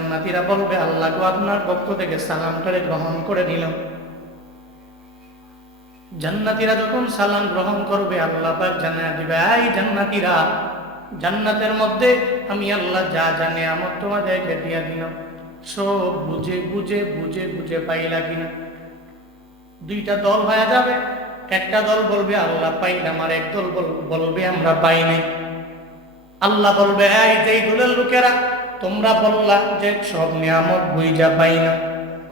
জান্নাতীরা বলবে, আল্লাহ গো, আপনার পক্ষ থেকে সালামটারে গ্রহণ করে নিলাম। জান্নাতীরা যখন সালাম গ্রহণ করবে, আল্লাহ পাক জানায়া দিবে, এই জান্নাতীরা, জান্নাতের মধ্যে আমি আল্লাহ যা জানে আমার তোমাদেরকে দিয়া দিলাম, সব বুঝে বুঝে বুঝে বুঝে পাইলা কিনা? দুইটা দল হয়ে যাবে। একটা দল বলবে আল্লাহ পাইলাম, আর এক দল বলবে আমরা পাই নাই। আল্লাহ বলবে, এই যে দলের লোকেরা তোমরা বললা যে সব নিয়ামত বুঝা পাই না,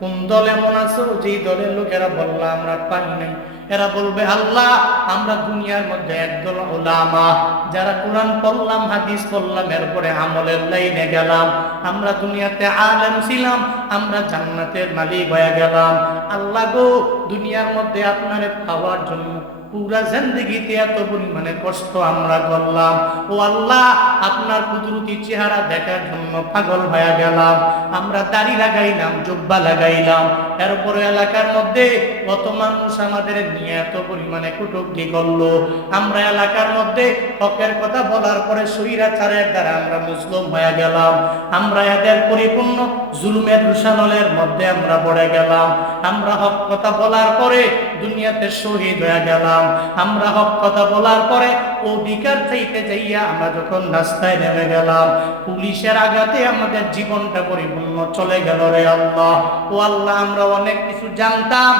কোন দল এমন আছো যেই দলের লোকেরা বললা আমরা পাই নাই? এরা বলবে, আল্লাহ আমরা দুনিয়ার মধ্যে একদল উলামা, যারা কোরআন পড়লাম, হাদিস পড়লাম, এরপরে আমলের লাইনে গেলাম, আমরা দুনিয়াতে আলেম ছিলাম, আমরা জান্নাতের মালিক হয়ে গেলাম। আল্লাহ গো, দুনিয়ার মধ্যে আপনারে পাওয়ার জন্য পুরা জিন্দেগিতে এত পরিমাণে কষ্ট আমরা করলাম, ও আল্লাহ আপনার কুদরতি চেহারা দেখার জন্য পাগল হয়ে গেলাম, আমরা দাড়ি লাগাইলাম, জুব্বা লাগাইলাম, এরপরে এলাকার মধ্যে কত মানুষ আমাদের নিয়ে এত পরিমাণে কটূক্তি করলো, আমরা এলাকার মধ্যে হকের কথা বলার পরে স্বৈরাচারের দ্বারা আমরা মুসলিম হয়ে গেলাম, আমরা এদের পরিপূর্ণ জুলুমের রুশানলের মধ্যে আমরা পড়ে গেলাম, আমরা হক কথা বলার পরে দুনিয়াতে শহীদ হয়ে গেলাম, আমরা হক কথা বলার পরে অধিকার চাইতে যাইয়া আমরা যখন রাস্তায় নেমে গেলাম, পুলিশের আঘাতে আমাদের জীবনটা পরিপূর্ণ চলে গেল রে আল্লাহ। ও আল্লাহ, আমরা অনেক কিছু জানতাম,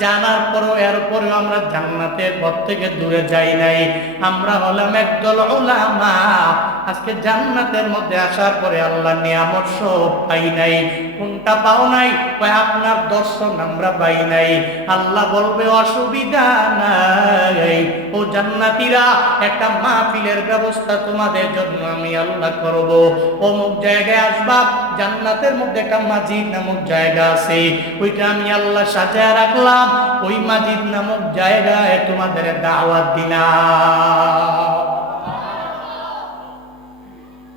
জানার পরও এরপরেও আমরা জান্নাতের পথ থেকে দূরে যাই নাই, আমরা হলাম একদল উলামা। আজকে জান্নাতের মধ্যে আসার পরে আল্লাহ নিয়ামত সব পাই নাই। কোনটা পাও নাই? আপনার দর্শন আমরা পাই নাই। আল্লাহ বলবে, অসুবিধা নাই, ও জান্নাতীরা, একটা মাহফিলের ব্যবস্থা তোমাদের জন্য আমি আল্লাহ করব। অমুক জায়গায় আসবা, জান্নাতের মধ্যে একটা মাজিদ নামক জায়গা আছে, ওইটা আমি আল্লাহ সাজায় রাখলাম, ওই মাজিদ নামক জায়গায় তোমাদের দাওয়াত দিলাম।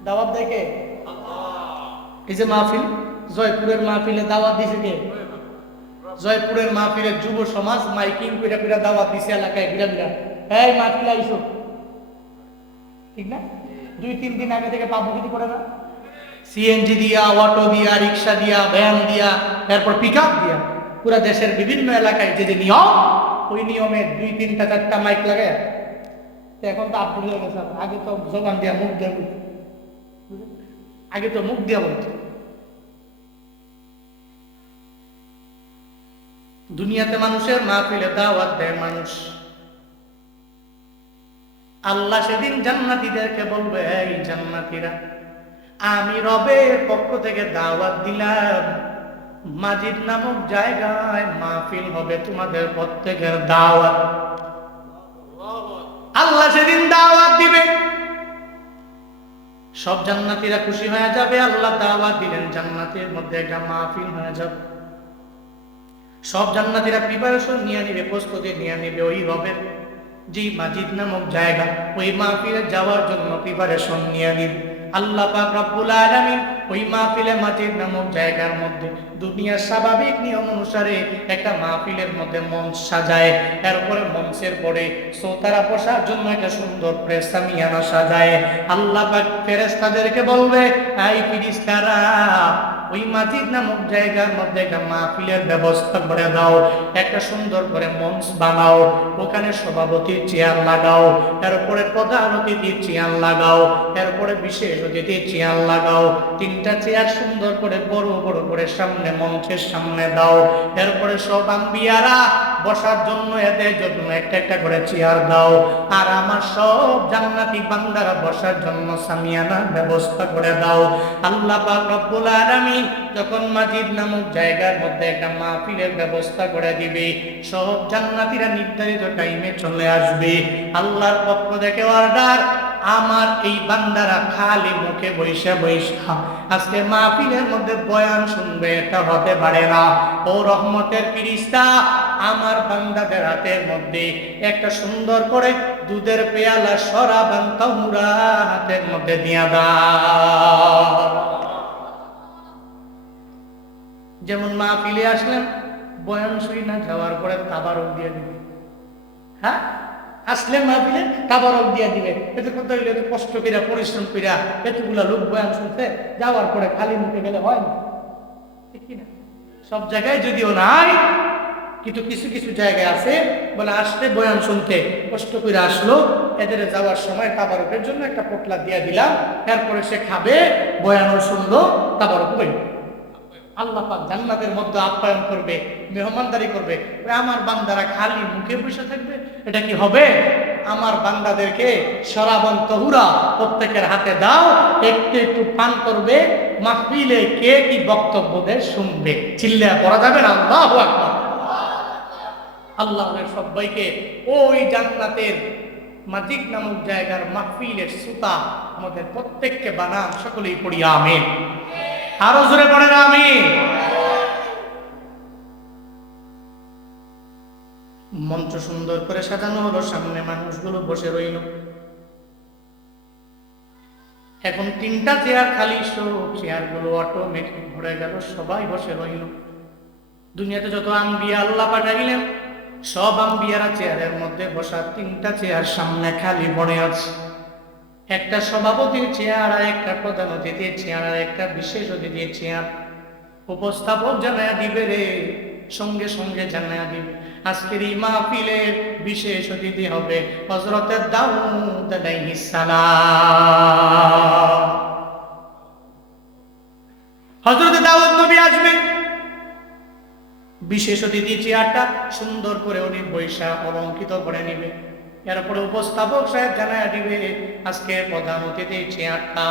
দাওয়াত দেখে এই যে মাহফিল, জয়পুরের মাহফিলে দাওয়াত দিছে কে? জয়পুরের মাহফিলের যুব সমাজ মাইকিং কইরা কইরা দাওয়াত দিছে এলাকায় ঘুরা ঘুরা, এই মাহফিল আইসো, ঠিক না? 2-3 দিন আগে থেকে পাবলিসিটি করে না, সিএনজি দিয়া, অটো দিয়া, রিক্সা দিয়া, ভ্যান দিয়া, এরপর পিকআপ দিয়া, পুরা দেশের বিভিন্ন এলাকায় যে যে নিয়ম, ওই নিয়মে 2-3-4টা মাইক লাগায়। এখন তো আপডেট হয়ে গেছে, আগে তো জবান দিয়া, মুখ দিয়া বলতো, আগে তো মুখ দিয়া বলতো। দুনিয়াতে মানুষের মাহফিলে দাওয়াত দেয় মানুষ। আল্লাহ সেদিন জান্নাতীদেরকে বলবে, এই জান্নাতীরা, আমি রবের পক্ষ থেকে দাওয়াত দিলাম, মাজিদ নামক জায়গায় মাহফিল হবে, তোমাদের প্রত্যেকের দাওয়াত। আল্লাহ সেদিন দাওয়াত দিবে, সব জান্নাতীরা খুশি হয়ে যাবে। আল্লাহ দাওয়াত দিলেন, জান্নাতের মধ্যে একটা মাহফিল হয়ে যাবে। সব জান্নাতীরা প্রিপারেশন নিয়ে নিবে, প্রস্তুতি নিয়ে নিবে, ওই রবের যে মাজিদ নামক জায়গা, ওই মাহফিলে যাওয়ার জন্য প্রিপারেশন নিয়ে নিবে। আল্লাহ পাক রব্বুল আলামিন ওই মাহফিলে মাজিদ নামক জায়গার মধ্যে দুনিয়ার স্বাভাবিক নিয়ম অনুসারে একটা মাহফিলের মধ্যে মঞ্চ সাজায়, এরপরে মঞ্চের পরে শ্রোতারা বসার জন্য একটা সুন্দর করে সামিয়ানা সাজায়। আল্লাহ পাক ফেরেশতাদেরকে বলবে, এই ফেরেশতারা, ওই মাজিদ নামক জায়গার মধ্যে একটা মাহফিলের ব্যবস্থা করে দাও, একটা সুন্দর করে মঞ্চ বানাও, ওখানে সভাপতির চেয়ার লাগাও, এরপরে প্রধান অতিথির চেয়ার লাগাও, এরপরে বিশেষ অতিথির চেয়ার লাগাও, 3টা চেয়ার সুন্দর করে বড় বড় করে সামনে মঞ্চের সামনে দাও, এরপরে সব আম্বিয়ারা বসার জন্য, এদের জন্য একটা একটা করে চেয়ার দাও, আর আমার সব জান্নাতি বান্দারা বসার জন্য সামিয়ানার ব্যবস্থা করে দাও। আল্লাহ পাক রব্বুল আলামিন যখন মাজিদ নামক জায়গার মধ্যে একটা মাহফিলের ব্যবস্থা করে দিবে, সব জান্নাতীরা নির্ধারিত টাইমে চলে আসবে। আল্লাহর পক্ষ থেকে অর্ডার, আমার এই বান্দারা খালি মুখে বৈশা বৈশা আজকে মাহফিলের মধ্যে বয়ান শুনবে, এটা হতে পারে না। ও রহমতের ফেরেশতা, আমার বান্দাদের হাতের মধ্যে একটা সুন্দর করে দুধের পেয়ালা শরাবান তাহুরা হাতের মধ্যে দিয়া দাও। যেমন মাহফিলে আসলেন, বয়ান শুই না যাওয়ার পরে তাবারক দিয়ে দিবে, হ্যাঁ, আসলে মাহফিলে তাবারক দিয়া দিবে। এতে কথা হইলে এত কষ্ট কইরা পরিশ্রম কইরা এতগুলা লোক বয়ান শুনতে যাওয়ার পরে খালি মুখে গেলে হয় না, ঠিক কিনা? সব জায়গায় যদিও নাই, কিন্তু কিছু কিছু জায়গায় আছে বলে আসলে বয়ান শুনতে কষ্ট করে আসলো, এদের যাওয়ার সময় তাবারকের জন্য একটা পোটলা দিয়া দিলাম, এরপরে সে খাবে, বয়ানও শুনলো, তাবারক হইল। আল্লাহ পাক জান্নাতের মধ্যে আপ্যায়ন করবে, মেহমানদারি করবে। আমার বান্দারা খালি মুখে বসে থাকবে, এটা কি হবে? আমার বান্দাদেরকে শরাবন তহুরা প্রত্যেকের হাতে দাও, একটু একটু পান করবে, মাহফিলে কে কি বক্তব্য দেয় শুনবে। চিল্লা পড়া যাবে না? আল্লাহু আকবার। আল্লাহ সবাইকে ওই জান্নাতের মাজিদ নামক জায়গার মাহফিলের সুতা আমাদের প্রত্যেককে বানান। সকলেই পড়ি আমিন। আরো জোরে পড়েন আমিন। মঞ্চ সুন্দর করে সাজানো হলো, সামনে মানুষগুলো বসে রইল। এখন 3টা চেয়ার খালি, সব চেয়ারগুলো অটোমেটিক ভরে গেল, সবাই বসে রইল। দুনিয়াতে যত আম্বিয়া আল্লাহ পাঠাইলেন, সব আম্বিয়ারা চেয়ারের মধ্যে বসা, 3টা চেয়ার সামনে খালি পড়ে আছে। একটা সভাপতির চেয়ার, আর একটা প্রধান অতিথির চেয়ার, আর একটা বিশেষ অতিথির চেয়ার। উপস্থাপক জানায়া দিবে রে, সঙ্গে সঙ্গে জানায়া দিবে আজকের এই মাহফিলের বিশেষ অতিথি হবে হযরত দাউদ আলাইহিস সালাম। হযরত দাউদ নবী আসবে, বিশেষ অতিথি চেয়ারটা সুন্দর করে উনি বৈশা অলঙ্কিত করে নিবে। এরপরে উপস্থাপক সাহেব জানায়া দিবে আজকে প্রধান অতিথি চেয়ারটা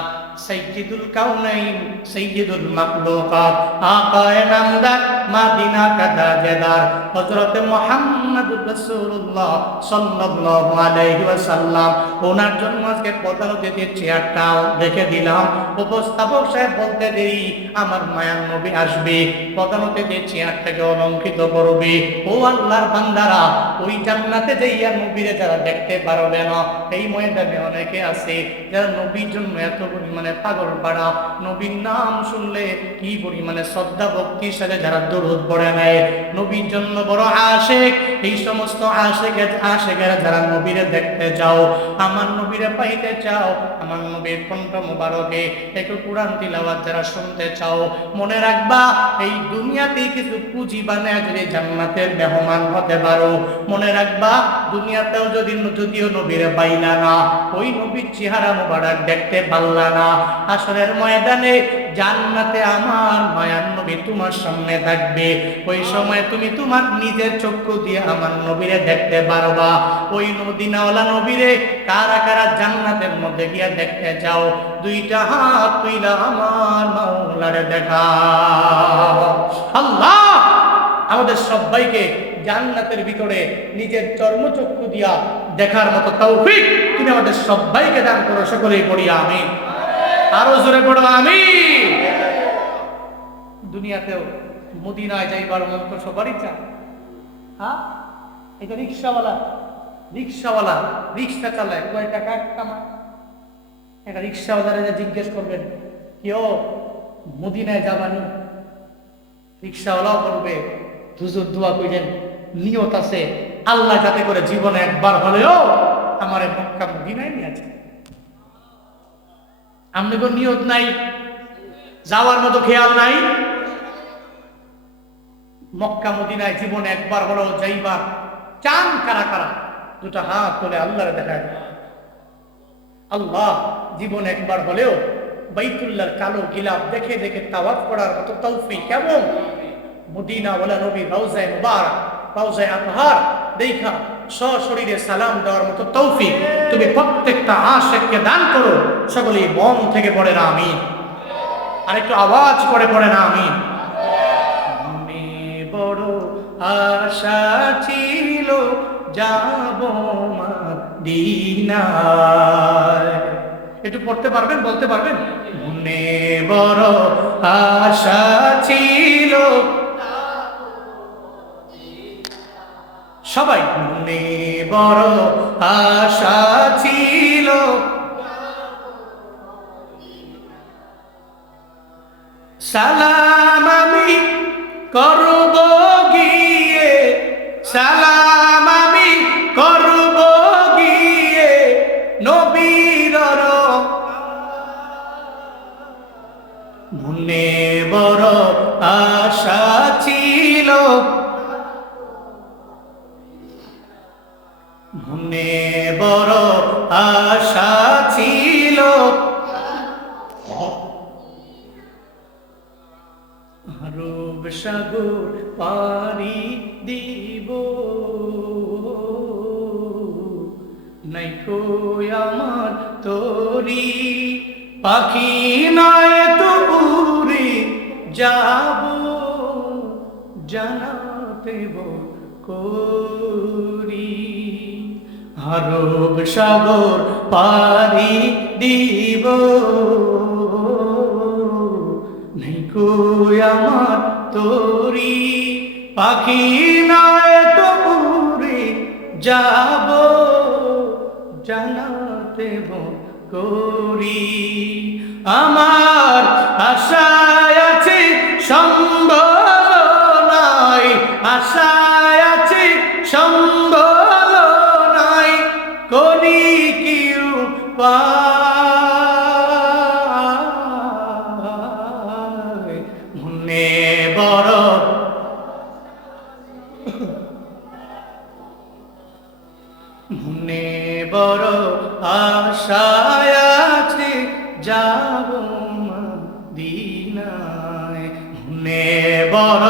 সাইয়্যিদুল কাউনাইন সাইয়্যিদুল মাখলুকাত আকায়ে নামদার মাদিনা কাদাজেদার হযরত মুহাম্মদুর রাসূলুল্লাহ সাল্লাল্লাহু আলাইহি ওয়াসাল্লাম, ওনার জন্য আজকে প্রধান অতিথির চেয়ারটা দেখে দিলাম। উপস্থাপক সাহেব বলতে দেরি আমার মায়ার নবী আসবে, প্রধান অতিথির চেয়ারটাকে অলঙ্কিত করবে। ও আল্লাহর বান্দারা, ওই জান্নাতে যাইয়া নবীরে যারা দেখতে পারবে না, এই ময়দানে অনেকে আছে যারা নবীর জন্য এত পরিমাণে পাগল পাড়া, নবীর নাম শুনলে কি পরিমাণে শ্রদ্ধা ভক্তির সাথে যারা দরুদ পড়ে নেয়, নবীর জন্য বড় আশিক। এই সমস্ত আশিকেরা যারা নবীরে দেখতে যাও, আমার নবীরে পাইতে চাও, আমার নবীর কণ্ঠ মুবারকে একটু কোরআন তিলাওয়াত যারা শুনতে চাও, মনে রাখবা এই দুনিয়াতে কিছু পুঁজি বানায় যদি জান্নাতের মেহমান হতে পারো, মনে রাখবা দুনিয়াতেও যদিও নবীরে পাইলা না, ওই নবীর চেহারা মুবারক দেখতে পারলা না, আসরের ময়দানে জান্নাতে আমার মায়ার নবী তোমার সামনে থাকবে। ওই সময় তুমি তোমার নিজের চক্ষু দিয়ে আমার নবীরে দেখতে পারবা। ওই মদিনাওয়ালা নবীরে কারা কারা জান্নাতের মধ্যে গিয়া দেখতে যাও, 2টা হাত তুইলা আমার মাওলারে দেখা। আল্লাহ আমাদের সবাইকে জান্নাতের ভিতরে নিজের চর্মচক্ষু দিয়া দেখার মতো তৌফিক তুমি আমাদের সবাইকে দান করো। সকলেই পড়ি আমিন। আরো জোরে পড়ো আমিন। দুনিয়াতেও মদিনায় যাইবার মন তো সবারই চায়। হ্যাঁ, এটা রিক্সাওয়ালা রিক্সা চালায়, কয় টাকা কামায়? একটা রিক্সাওয়ালারা জিজ্ঞেস করবেন, কেউ মদিনায় যাবানি? রিক্সাওয়ালাও বলবে, হুজুর দোয়া কইলেন, নিয়ত আছে আল্লাহ যাতে করে জীবনে একবার হলেও আমার মক্কা মদিনায় নিয়ে আছে। আমনে কোন নিয়ত নাই, যাওয়ার মতো খেয়াল নাই, মক্কা মদিনায় জীবনে একবার হলেও যাইবার চান কারা কারা? 2টা হাত তুলে আল্লাহরে দেখায়। আল্লাহ জীবনে একবার হলেও বাইতুল্লাহর কালো গিলাফ দেখে দেখে তাওয়াফ করার মতো তৌফিক কেমন মদিনা ওয়ালা নবী রওজায়ে মুবারক রওজায়ে আতহার দেখা সশরীরে সালাম দেওয়ার মতো তৌফিক তুমি প্রত্যেকটা আশিককে দান করো। সকলেই মন থেকে পড়েন আমিন। আর একটু আওয়াজ করে পড়েন আমিন। মনে বড় আশা ছিল যাব মদিনায়। একটু পড়তে পারবেন, বলতে পারবেন? মনে বড় আশা ছিল, সবাই মনে বড় আশা ছিল, সালাম আমি করব গিয়ে, সালাম আমি করব বড় আশা ছিল, মনে বড় আশা ছিল, আরব সাগর পাড়ি দিব, নাইকো আমার তোরি পাখি নয় তো উড়ে যাব, জানাতে করি। আরব সাগর পাড়ি দিব, নাইকো আমার তোরি পাখি নয় তো উড়ে যাব, জানাতে করি। আমার আশায় আছে সম্বল নাই, আশায় আছে সম্বল নাই, করি কি উপায়, মনে বড় মনে বড় আশায় আছে যাব মদিনায়, মনে বড়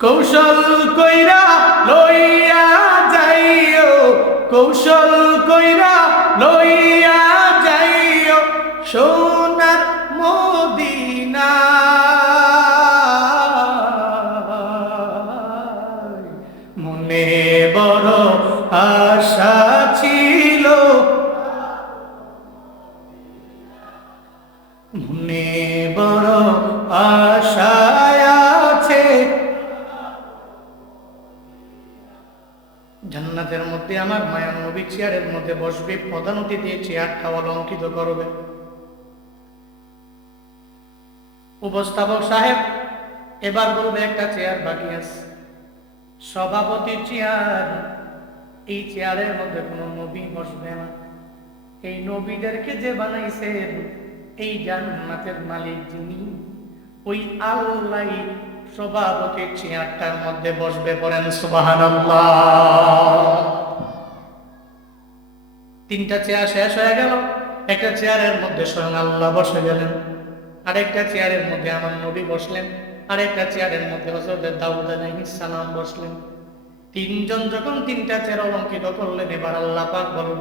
কৌশল কইরা লইয়া যাইও, কৌশল কইরা লইয়া যাইও সোনার মদিনা, মনে বড় আশা ছিল, মনে বড় আশা আছে। জান্নাতের মধ্যে আমার মায়া নবী চেয়ারের মধ্যে বসবে, প্রধান অতিথি চেয়ারটা অলঙ্কৃত করবে। উপস্থাপক সাহেব এবার বলবে একটা চেয়ার বাকি আছে, সভাপতির চেয়ার, এই চেয়ারের মধ্যে কোনো নবী বসবে না। এই নবীদেরকে যে বানাইছেন এই জান্নাতের মালিক যিনি, ওই আল্লাহ সভাপতির চেয়ারটার মধ্যে বসবে। পড়েন সুবহানাল্লাহ। তিনটা চেয়ার শেষ হয়ে গেল, একটা চেয়ারের মধ্যে স্বয়ং আল্লাহ বসে গেলেন, আরেকটা চেয়ারের মধ্যে আমার নবী বসলেন, আরেকটা চেয়ারের মধ্যে হযরত দাউদ আলাইহিস সালাম বসলেন। তিনজন যখন তিনটা চেয়ার অলঙ্কৃত করলেন, এবার আল্লাহ পাক বললেন,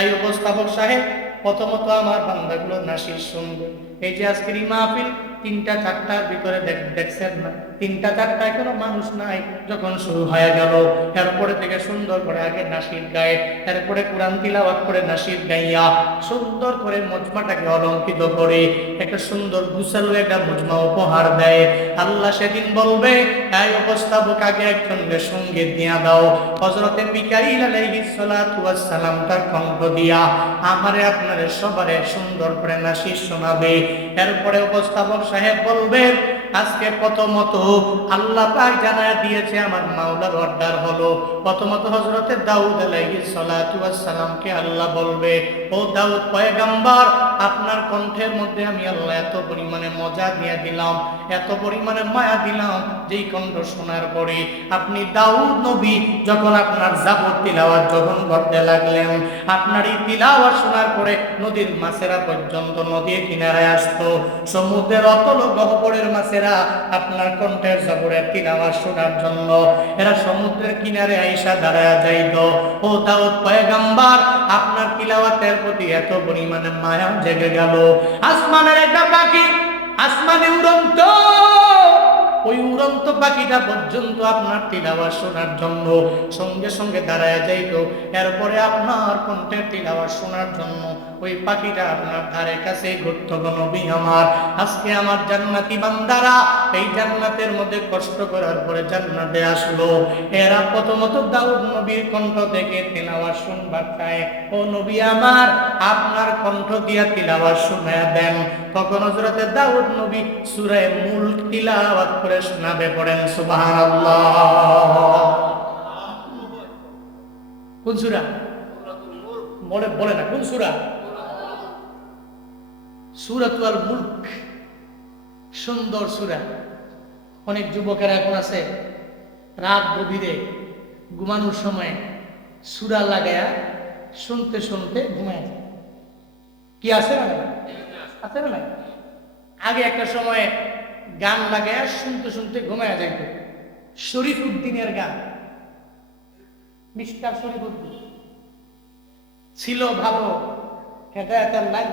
এই উপস্থাপক সাহেব প্রথমত আমার বান্দাগুলো নাসির শুনবে। এই যে আজকের এই মাহফিল তিনটা চারটার ভিতরে দেখছেন না, তিনটা চারটায় কোনো মানুষ নাই, যখন শুরু হয়ে গেল এরপরে থেকে সুন্দর করে আগে নাসির গায়ে, এরপরে কোরআন তিলাওয়াত করে নাসির গাইয়া সুন্দর করে মজমাটাকে অলঙ্কৃত করে একটা সুন্দর গুছালো একটা মজমা উপহার দেয়। আল্লাহ সেদিন বলবে, এই উপস্থাপক আগে একজনের সঙ্গীত দিয়া দাও। হযরতে মিকাইল আলাইহিস সালাতু ওয়াস সালাম তার কণ্ঠ দিয়া আমারে আপনারে সবারে সুন্দর করে নাসির শোনাবে। এরপরে উপস্থাপক সাহেব বলবে, আজকে প্রথমত আল্লাহ পাক জানায়া দিয়েছে আমার মাওলার অর্ডার হলো, প্রথমত হযরতে দাউদ আলাইহিস সালাতু ওয়াস সালামকে আল্লাহ বলবে, ও দাউদ পয়গম্বর, আপনার কণ্ঠের মধ্যে আমি আল্লাহ এত পরিমাণে মজা দিয়ে দিলাম, এত পরিমাণে মায়া দিলাম, যেই কণ্ঠ শোনার পরে আপনি দাউদ নবী যখন আপনার জাবর তিলাওয়াত যখন করতে লাগলেন, আপনার এই তিলাওয়াত শোনার পরে নদীর মাছেরা পর্যন্ত নদীর কিনারায় আসতো, সমুদ্রের অতল গহ্বরের মাছেরা আপনার কণ্ঠের জাবরের তিলাওয়াত শোনার জন্য এরা সমুদ্রের কিনারে আইসা দাঁড়ায়া যাইত। ও দাউদ পয়গম্বর, আপনার তিলাওয়াতের প্রতি এত পরিমাণে মায়া জেগে গেল, আসমানের একটা পাখি আসমানে উড়ন্ত, ওই উড়ন্ত পাখিটা পর্যন্ত আপনার তিলাওয়াত শোনার জন্য সঙ্গে সঙ্গে দাঁড়ায় যাইতো। এরপরে আপনার কণ্ঠের তিলাওয়াত শোনার জন্য ওই পাখিটা আপনার ধারে কাছে ঘুরতো। নবী আমার, আজকে আমার জান্নাতি বান্দারা এই জান্নাতের মধ্যে কষ্ট করার পরে জান্নাতে আসলো, এরা প্রথমত দাউদ নবীর কণ্ঠ থেকে তিলাওয়াত শুনবার চায়। ও নবী আমার, আপনার কণ্ঠ দিয়া তিলাওয়াত শুনায়া দেন। তখন হযরতে দাউদ নবী সূরা মুলক তিলাওয়াত করে শোনাবে। পড়েন সুবহানাল্লাহ। কোন সূরা? বলে বলে না, কোন সূরা? সূরাতুল মুলক, সুন্দর সূরা। অনেক যুবকেরা এখন আছে রাত গভীরে ঘুমানোর সময় সূরা লাগায়া শুনতে শুনতে ঘুমায় যায়। কি আছে না? আছে না? আগে একটা সময় গান লাগায়া শুনতে শুনতে ঘুমায় যাইত। শরীফউদ্দিনের গান, মিস্টার শরীফউদ্দিন ছিল ভালো হেদায়েতের লাইন।